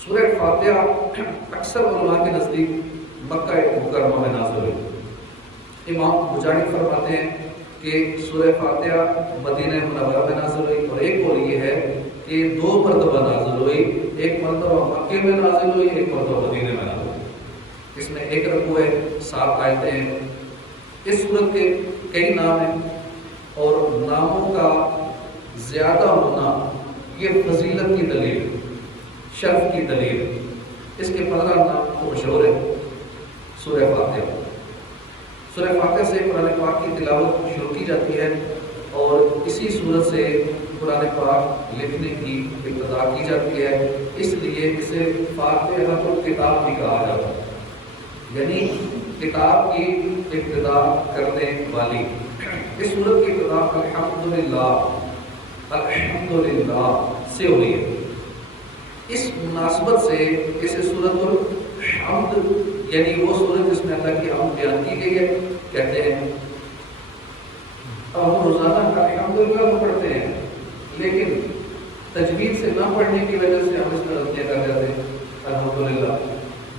سورہ فاتحہ اکثر علماء کے نزدیک مکہ مکرمہ میں نازل ہوئی۔ امام مجاہد فرماتے ہیں کہ سورہ فاتحہ مدینہ منورہ میں نازل ہوئی، اور ایک قول یہ ہے کہ 2 مرتبہ نازل ہوئی، ایک مرتبہ مکے میں نازل ہوئی، ایک مرتبہ مدینہ میں نازل ہوئی۔ اس میں ایک رکوع ہے، 7 آیتیں ہیں۔ اس سورت کے کئی نام ہیں، اور ناموں کا زیادہ ہونا یہ فضیلت کی دلیل، شرف کی دلیل۔ اس کے 15 نام تو مشہور ہیں۔ سورہ فاتحہ، سورہ فاتحہ سے قرآن پاک کی تلاوت شروع کی جاتی ہے، اور اسی صورت سے قرآن پاک لکھنے کی ابتدا کی جاتی ہے، اس لیے اسے فاتحہ الکتاب بھی کہا جاتا ہے، یعنی کتاب کی ابتدا کرنے والی۔ اس سورت کی ابتدا الحمدللہ سے ہوئی ہے۔ اس مناسبت سے اسے سورت الحمد، یعنی وہ سورت جس میں اللہ کی حمد بیان کی گئی ہے، کہتے ہیں۔ اب ہم روزانہ الحمدللہ پڑھتے ہیں، لیکن تجوید سے نہ پڑھنے کی وجہ سے ہم اس میں غلطیاں کر جاتے ہیں۔ الحمدللہ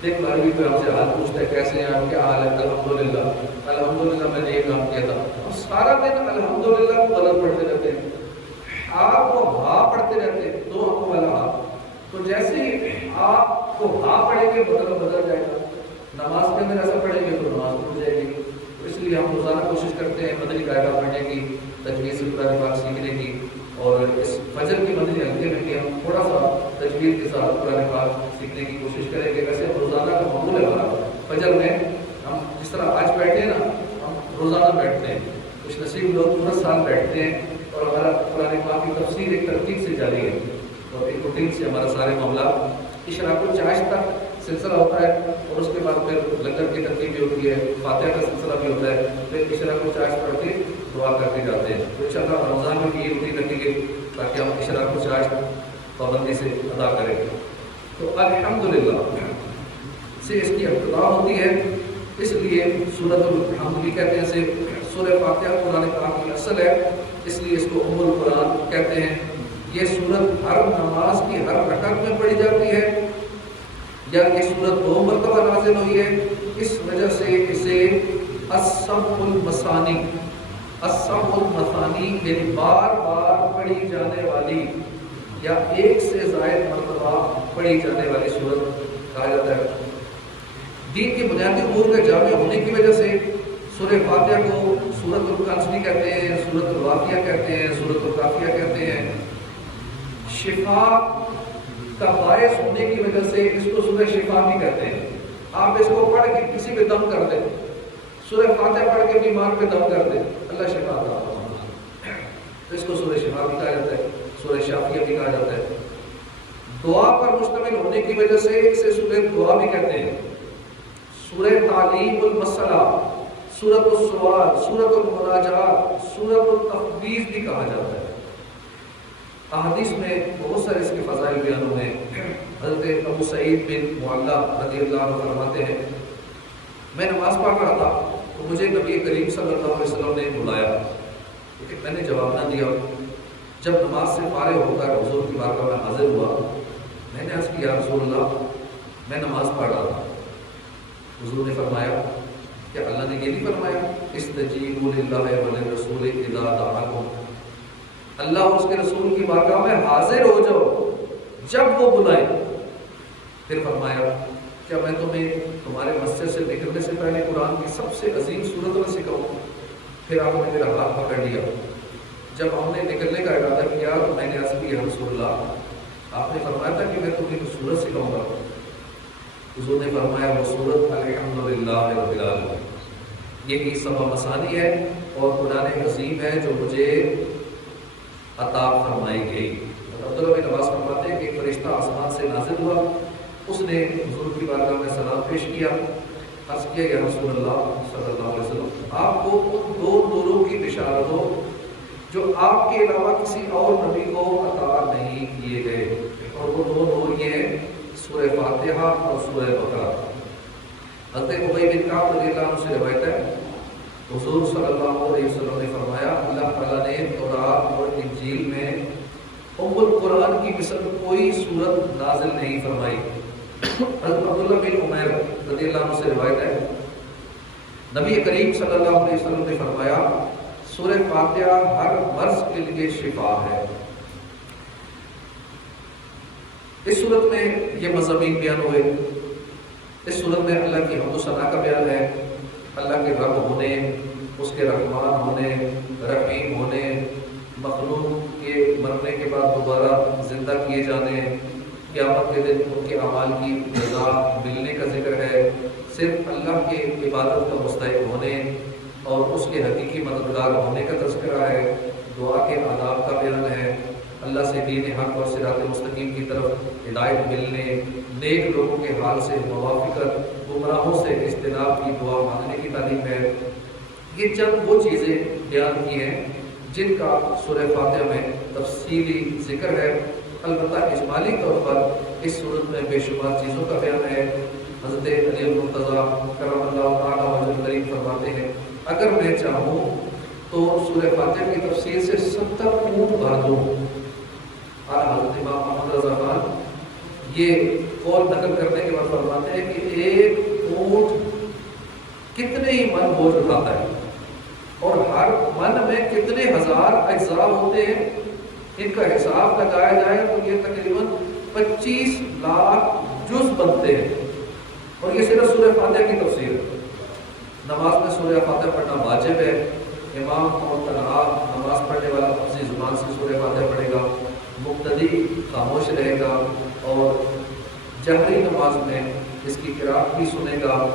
دیکھ مروی پہ ہم سے حال پوچھتا ہے کیسے ہیں آپ، کیا حال ہے؟ الحمدللہ الحمدللہ میں نے یہ کام کیا تھا۔ ہم سارا دن الحمدللہ کو غلط پڑھتے رہتے ہیں، آپ کو ہا پڑھتے رہتے ہیں، 2 آنکھوں والا ہا۔ تو جیسے ہی آپ کو ہا پڑھیں گے بدل جائے گا، نماز کے اندر ایسا پڑھیں گے تو نماز ٹوٹ جائے گی۔ اس لیے ہم روزانہ کوشش کرتے ہیں مدنی قاعدہ پڑھنے کی، تجوید سے قرآن پاک سیکھنے کی، اور اس فجر کی مدنی حلقے میں کہ ہم تھوڑا سا تجوید کے ساتھ قرآن پاک سیکھنے کی کوشش کریں گے۔ ویسے روزانہ کا معمول ہے ہمارا، فجر میں ہم جس طرح آج بیٹھے ہیں نا، ہم روزانہ بیٹھتے ہیں، کچھ نصیب لوگ پورا سال بیٹھتے ہیں، اور ہمارا قرآن پاک کی تفسیر ایک ترتیب سے جاری ہے، اور ایک روٹین سے ہمارا سارے معاملات اشراق الچاش تک سلسلہ ہوتا ہے، اور اس کے بعد پھر لنگر کی ترتیب بھی ہوتی ہے، فاتحہ کا سلسلہ بھی ہوتا ہے، پھر اشراق الچاش پڑھ کے دعا کرتے جاتے ہیں۔ تو انشاءاللہ رمضان میں بھی یہ روٹین رکھیں گے تاکہ ہم اشراق الچاش پابندی سے ادا کریں۔ تو الحمدللہ سے اس کی ابتدا ہوتی ہے، اس لیے سورۃ الحمد بھی کہتے ہیں اسے۔ سورہ فاتحہ قرآن پاک کی اصل ہے، اس لیے اس کو ام القرآن کہتے ہیں۔ یہ سورت ہر نماز کی ہر رکعت میں پڑھی جاتی ہے، یا یہ سورت 2 مرتبہ نازل ہوئی ہے، اس وجہ سے اسے السبع المثانی، السبع المثانی یعنی بار بار پڑھی جانے والی یا ایک سے زائد مرتبہ پڑھی جانے والی سورت کہا جاتا ہے۔ دین کی بنیادی امور کا جامع ہونے کی وجہ سے سورہ فاتحہ کو سورۃ الکنز بھی کہتے ہیں، سورۃ الواقعہ کہتے ہیں، سورۃ الکافیہ کہتے ہیں۔ شفا کا باعث ہونے کی وجہ سے اس کو سورہ شفا بھی کہتے ہیں۔ آپ اس کو پڑھ کے کسی پہ دم کر دیں، سورہ فاتحہ پڑھ کے بیمار پہ دم کر دیں، اللہ شفا عطا فرمائے، تو اس کو سورہ شفا بھی کہا جاتا ہے، سورہ شافیہ بھی کہا جاتا ہے۔ دعا پر مشتمل ہونے کی وجہ سے اسے سورہ دعا بھی کہتے ہیں۔ سورہ تعلیم المسئلہ، سورۃ السؤال، سورۃ المناجات، سورۃ التفویض بھی کہا جاتا ہے۔ احادیث میں بہت سارے اس کے فضائل بیان ہوئے ہیں۔ حضرت ابو سعید بن معلہ رضی اللہ عنہ فرماتے ہیں، میں نماز پڑھ رہا تھا تو مجھے نبی کریم صلی اللہ علیہ وسلم نے بلایا، لیکن میں نے جواب نہ دیا۔ جب نماز سے فارغ ہو کر حضور کی بارگاہ میں حاضر ہوا، میں نے عرض کیا یا رسول اللہ میں نماز پڑھ رہا تھا۔ حضور نے فرمایا کہ اللہ نے یہ نہیں فرمایا استجیبوا للہ وللرسول اذا دعاکم، اللہ اور اس کے رسول کی بارگاہ میں حاضر ہو جاؤ جب وہ بلائیں۔ پھر فرمایا کیا میں تمہیں تمہارے مسجد سے نکلنے سے پہلے قرآن کی سب سے عظیم صورت میں سکھاؤں؟ پھر آپ نے میرا ہاتھ پکڑ لیا۔ جب ہم نے نکلنے کا ارادہ کیا تو میں نے عرض کی یا رسول اللہ آپ نے فرمایا تھا کہ میں تمہیں کچھ صورت سکھاؤں گا۔ حضور نے فرمایا وہ صورت الحمدللہ رب العالمین، یہی سبع مثانی ہے اور قرآن عظیم ہے جو مجھے عطا فرمائی گئی۔ عبداللہ بن عباس فرماتے ہیں کہ ایک فرشتہ آسمان سے نازل ہوا، اس نے حضور کی بارگاہ میں سلام پیش کیا، عرض کیا یا رسول اللہ صلی اللہ علیہ وسلم آپ کو ان 2 نوروں کی بشارت ہو جو آپ کے علاوہ کسی اور نبی کو عطا نہیں کیے گئے، اور وہ 2 نور یہ ہیں سورہ فاتحہ اور سورہ بقرہ۔ حضرت ابی بن کعب رضی اللہ عنہ سے روایت ہے حضور صلی اللہ علیہ وسلم نے فرمایا اللہ تعالیٰ نے تورات اور انجیل میں ام القرآن کی مثل کوئی صورت نازل نہیں فرمائی۔ حضرت عبداللہ بن عمیر رضی اللہ عنہ سے روایت ہے، نبی کریم صلی اللہ علیہ وسلم نے فرمایا سورہ فاتحہ ہر مرض کے لیے شفا ہے۔ اس صورت میں یہ مضامین بیان ہوئے۔ اس صورت میں اللہ کی حمد و ثنا کا بیان ہے، اللہ کے رب ہونے، اس کے رحمان ہونے، رحیم ہونے، مخلوق کے مرنے کے بعد دوبارہ زندہ کیے جانے، قیامت کے دن ان کے اعمال کی جزا ملنے کا ذکر ہے، صرف اللہ کے عبادت کا مستحق ہونے اور اس کے حقیقی مددگار ہونے کا تذکرہ ہے، دعا کے آداب کا بیان ہے، اللہ سے دین حق اور صراط مستقیم کی طرف ہدایت ملنے، نیک لوگوں کے حال سے موافقت، گمراہوں سے اجتناب کی دعا مانگنے کی تعلیم ہے۔ یہ چند وہ چیزیں بیان کی ہیں جن کا سورہ فاتحہ میں تفصیلی ذکر ہے، البتہ اجمالی طور پر اس صورت میں بے شمار چیزوں کا بیان ہے۔ حضرت علی المرتضیٰ کرم اللہ تعالیٰ وجہ کریم فرماتے ہیں اگر میں چاہوں تو سورہ فاتحہ کی تفسیر سے 70 اونٹ بھر دوں۔ حضرت امام محمد رضا خان یہ قول نقل کرنے کے بعد فرماتے ہیں کہ ایک اونٹ کتنے ہی من بوجھ اٹھاتا ہے اور ہر من میں کتنے ہزار اجزاء ہوتے ہیں، ان کا حساب لگایا جائے تو یہ تقریباً 25 لاکھ جز بنتے ہیں، اور یہ صرف سورہ فاتحہ کی تفسیر ہے۔ نماز میں سورہ فاتحہ پڑھنا واجب ہے، امام اور تنہا نماز پڑھنے والا اپنی زبان سے سورہ فاتحہ پڑھے گا، مقتدی خاموش رہے گا اور جہری نماز میں اس کی قرات بھی سنے گا۔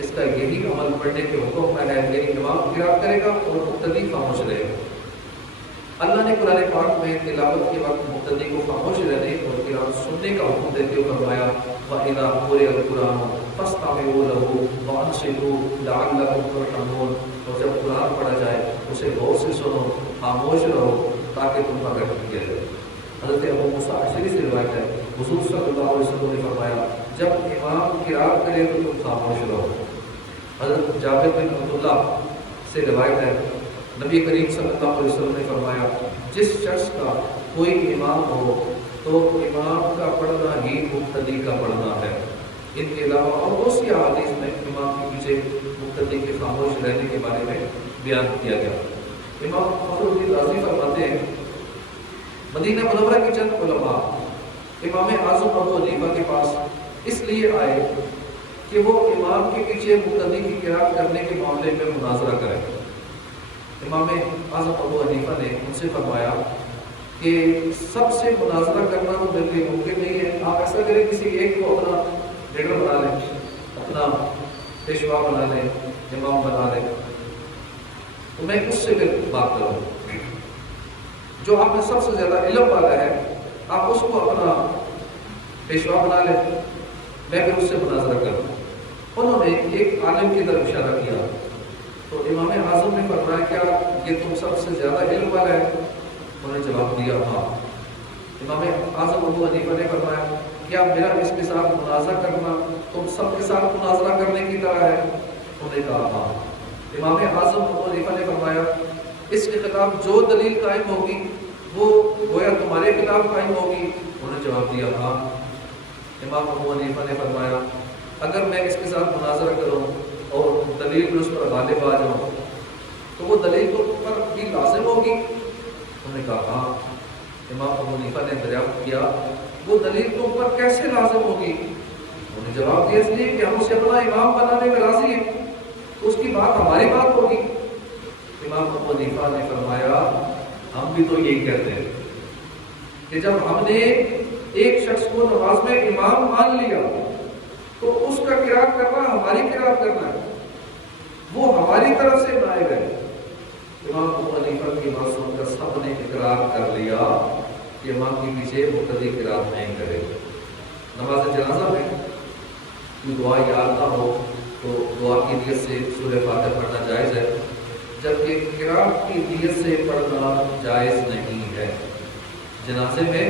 اس کا یہی عمل پڑھنے کے حکم میں ہے، یعنی امام قرات کرے گا اور مقتدی خاموش رہے گا۔ اللہ نے قرآن پاک میں تلاوت کے وقت مقتدی کو خاموش رہنے اور قرات سننے کا حکم دیتے ہوئے فرمایا وَإِذَا قُرِئَ الْقُرْآنُ فَاسْتَمِعُوا لَهُ وَأَنصِتُوا لَعَلَّكُمْ تُرْحَمُونَ، اور جب قرآن پڑھا جائے اسے غور سے سنو، خاموش رہو تاکہ تم پر رحم کیا جائے۔ حضرت ابو موسیٰ اشعری سے روایت ہے حضور صلی اللہ علیہ وسلم نے فرمایا جب امام قرات کرے تو تم خاموش رہو۔ حضرت جابر بن عبداللہ سے روایت ہے نبی کریم صلی اللہ علیہ وسلم نے فرمایا جس شخص کا کوئی امام ہو تو امام کا پڑھنا ہی مقتدی کا پڑھنا ہے۔ ان کے علاوہ اور بہت سی احادیث میں امام کے پیچھے مقتدی کے خاموش رہنے کے بارے میں بیان کیا گیا۔ امام فخر الدین رازی فرماتے ہیں مدینہ منورہ کے چند علماء امام اعظم ابو حنیفہ کے پاس اس لیے آئے کہ وہ امام کے پیچھے مقتدی کی قرات کرنے کے معاملے میں مناظرہ کریں۔ امام اعظم ابو حنیفہ نے ان سے فرمایا کہ سب سے مناظرہ کرنا تو میرے لیے ممکن نہیں ہے، آپ ایسا کریں کسی ایک کو اپنا لیڈر بنا لیں، اپنا پیشوا بنا لیں، امام بنا لیں، تو میں اس سے پھر بات کروں، جو آپ میں سب سے زیادہ علم والا ہے آپ اس کو اپنا پیشوا بنا لیں، میں پھر اس سے مناظرہ کروں۔ انہوں نے ایک عالم کی طرف اشارہ کیا تو امام اعظم نے فرمایا کیا یہ تم سب سے زیادہ علم والا ہے؟ انہوں نے جواب دیا ہاں۔ امام اعظم ابو حنیفہ نے فرمایا کیا میرا اس کے ساتھ مناظرہ کرنا تم سب کے ساتھ مناظرہ کرنے کی طرح ہے؟ انہوں نے کہا ہاں۔ امام اعظم ابو حنیفہ نے فرمایا اس کے خلاف جو دلیل قائم ہوگی وہ گویا تمہارے خلاف قائم ہوگی؟ انہوں نے جواب دیا ہاں۔ امام ابو حنیفہ نے فرمایا اگر میں اس کے ساتھ مناظرہ کروں اور دلیل پر اس پر غالب آ جاؤں تو وہ دلیل تو پر بھی لازم ہوگی؟ انہوں نے کہا ہاں۔ امام ابو حنیفہ نے دریافت کیا وہ دلیل تو پر کیسے لازم ہوگی؟ انہوں نے جواب دیا اس لیے کہ ہم اسے اپنا امام بنانے میں راضی ہیں تو اس کی بات ہماری بات ہوگی۔ امام ابو حنیفہ نے فرمایا ہم بھی تو یہی کہتے ہیں کہ جب ہم نے ایک شخص کو نماز میں امام مان لیا تو اس کا قرات کرنا ہماری قرات کرنا ہے، وہ ہماری طرف سے نائب ہے۔ امام ابو حنیفہ کی بات سن کر سب نے اقرار کر لیا کہ امام کے پیچھے مقتدی قرات نہیں کرے گا۔ نماز جنازہ میں کوئی دعا یاد نہ ہو تو دعا کی نیت سے سورہ فاتحہ پڑھنا جائز ہے، جبکہ قرات کی نیت سے پڑھنا جائز نہیں ہے۔ جنازے میں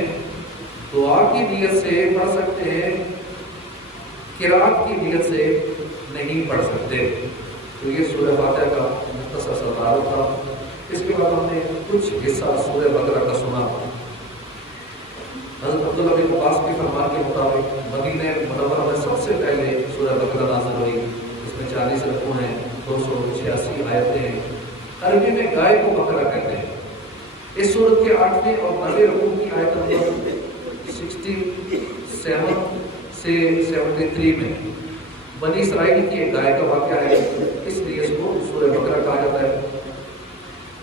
دعا کی نیت سے پڑھ سکتے ہیں، قرات کی نیت سے نہیں پڑھ سکتے۔ تو یہ سورہ فاتحہ کا مختصر سا تعارف تھا۔ اس کے بعد ہم نے کچھ حصہ سورہ بقرہ کا سنا۔ حضرت عبداللہ بن عباس کے فرمان کے مطابق مدینہ منورہ میں سب سے پہلے سورہ بقرہ نازل ہوئی، اس میں 40 رکوع ہیں، 286 آیتیں ہیں۔ عربی میں گائے کو بقرہ کہتے ہیں۔ اس سورت کے 8ویں اور 9ویں رکوع کی آیت نمبر 67 سے 73 میں بنی اسرائیل کی ایک گائے کا واقعہ ہے، اس لیے اس کو سورہ بقرہ کہا جاتا ہے۔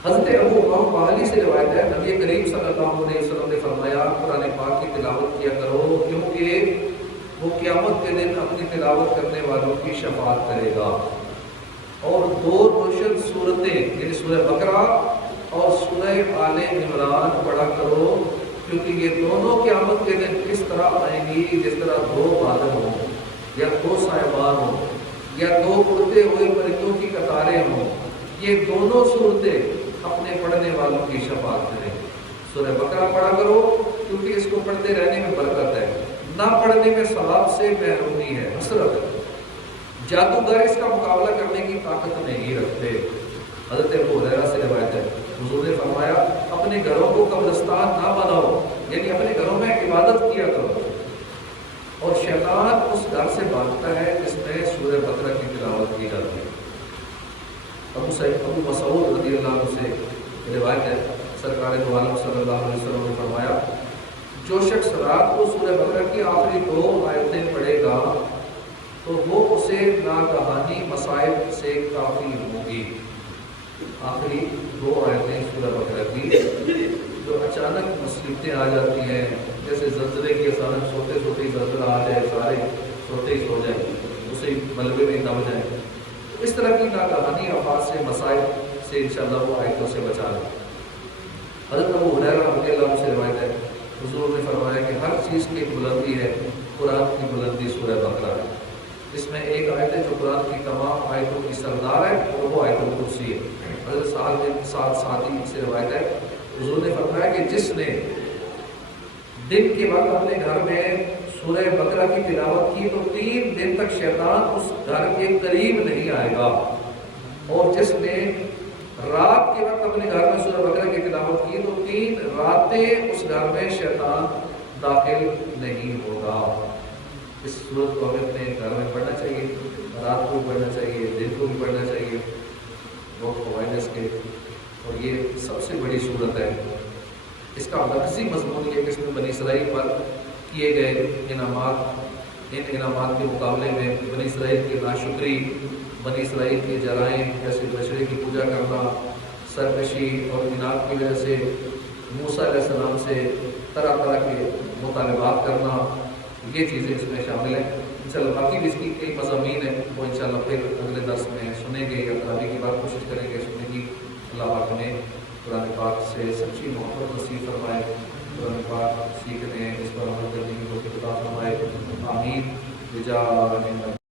حضرت ابو امام باہلی سے روایت ہے، نبی کریم صلی اللہ علیہ وسلم نے فرمایا قرآن پاک کی تلاوت کیا کرو، کیونکہ وہ قیامت کے دن اپنی تلاوت کرنے والوں کی شفاعت کرے گا۔ اور 2 روشن صورتیں یعنی سورہ بقرہ اور سورہ آل عمران پڑھا کرو، کیونکہ یہ دونوں قیامت کے دن اس طرح آئیں گی جس طرح 2 بادل ہوں یا 2 سائبان ہوں یا 2 اڑتے ہوئے پرندوں کی قطاریں ہوں۔ یہ دونوں صورتیں اپنے پڑھنے والوں کی شفاعت کریں۔ سورہ بقرہ پڑھا کرو کیونکہ اس کو پڑھتے رہنے میں برکت ہے، نہ پڑھنے میں ثواب سے محرومی ہے، حسرت ہے۔ جادوگر اس کا مقابلہ کرنے کی طاقت نہیں رکھتے۔ حضرت ابو ہریرہ سے روایت ہے، حضور نے فرمایا اپنے گھروں کو قبرستان نہ بناؤ، یعنی اپنے گھروں میں عبادت کیا کرو، اور شیطان اس گھر سے بھاگتا ہے جس میں سورہ بقرہ کی تلاوت کی جاتی ہے۔ ابو مسعود رضی اللہ عنہ سے روایت ہے، سرکار دو عالم صلی اللہ علیہ وسلم نے فرمایا جو شخص رات کو سورہ بقرہ کی آخری 2 آیتیں پڑھے گا تو وہ اسے ناگہانی مصائب سے کافی ہوں گی۔ آخری 2 آیتیں سورہ بقرہ کی جو اچانک مصیبتیں آ جاتی ہیں، جیسے زلزلے کی اچانک سوتے سوتے ہی زلزلہ آ جائے، سارے سوتے ہی سو جائیں، اسے ملبے میں دب جائیں، اس طرح کی ناگہانی آفات سے، مصائب سے انشاءاللہ وہ آیتوں سے بچا لیں۔ حضرت ابو ہریرہ رضی اللہ عنہ سے روایت ہے، حضور نے فرمایا کہ ہر چیز کی ایک بلندی ہے، قرآن کی بلندی سورہ بقرہ ہے۔ اس میں ایک آیت ہے جو قرآن کی تمام آیتوں کی سردار ہے، اور وہ آیت الکرسی ہے۔ حضرت سعد سعدی سے روایت ہے، حضور نے فرمایا کہ جس نے دن کے وقت اپنے گھر میں سورہ بقرہ کی تلاوت کی تو 3 دن تک شیطان اس گھر کے قریب نہیں آئے گا، اور جس نے رات کے وقت اپنے گھر میں سورہ بقرہ کی تلاوت کی تو 3 راتیں اس گھر میں شیطان داخل نہیں ہوگا۔ اس صورت کو ہمیں اپنے گھر میں پڑھنا چاہیے، رات کو بھی پڑھنا چاہیے، دن کو بھی پڑھنا چاہیے، بہت فوائد اس کے، اور یہ سب سے بڑی صورت ہے۔ اس کا مرکزی مضمون یہ کہ اس میں بنی اسرائیل پر کیے گئے انعامات، ان انعامات کے مقابلے میں بنی اسرائیل کی ناشکری، بنی اسرائیل کے جرائم جیسے بچڑے کی پوجا کرنا، سرکشی اور انعام کی وجہ سے موسیٰ علیہ السلام سے طرح طرح کے مطالبات کرنا، یہ چیزیں اس میں شامل ہیں۔ انشاءاللہ باقی بھی اس کی کئی مضامین ہیں، وہ انشاءاللہ پھر اگلے درس میں سنیں گے یا تراویح کی بات کوشش کریں گے سننے کی۔ اللہ پاک ہمیں قرآن پاک سے سچی محبت نصیب فرمائے، قرآن پاک سیکھنے، اس پر عمل کرنے کی توفیق عطا فرمائے، آمین بجاہ